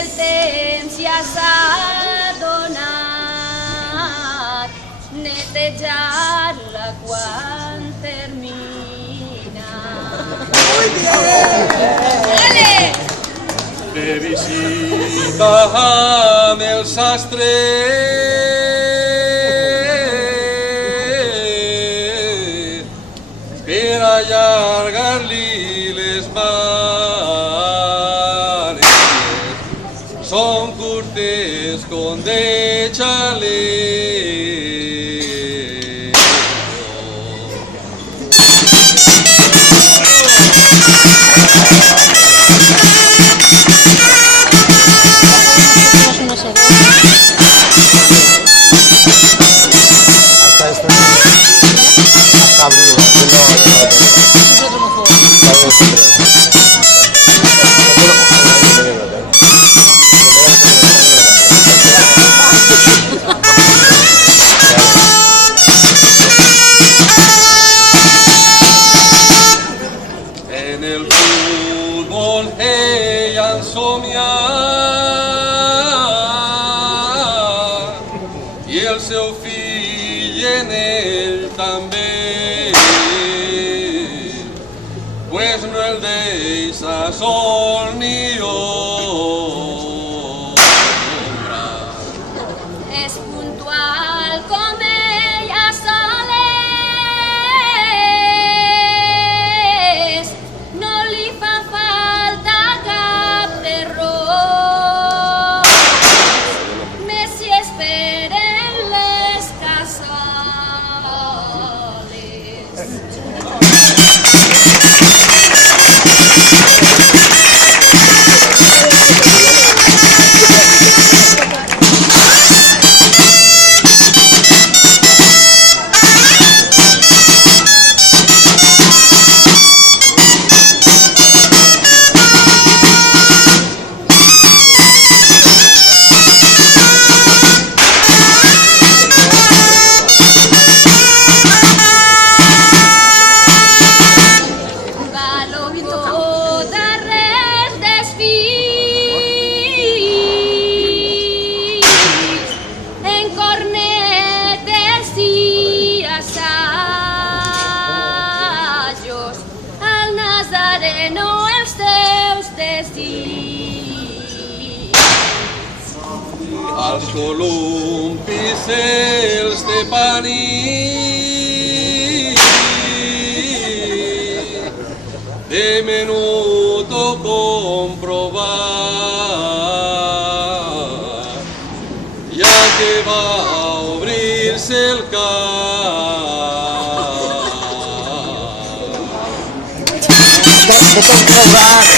el temps ja s'ha donat, netejar-la quan termina. Ole! De visita amb el sastre per allargar-li les manes, són curtes com de xalet. En el fútbol ella ensomia i el seu fill en ell també, pues no el deixa sol ni ombra. És puntual com ella sola és, no li fa falta cap terror, més si esperen les cassoles. No els teus desigs. Als columpis els de Panís, de menudo comprovar, ja que va obrir-se el cap. De comprovar.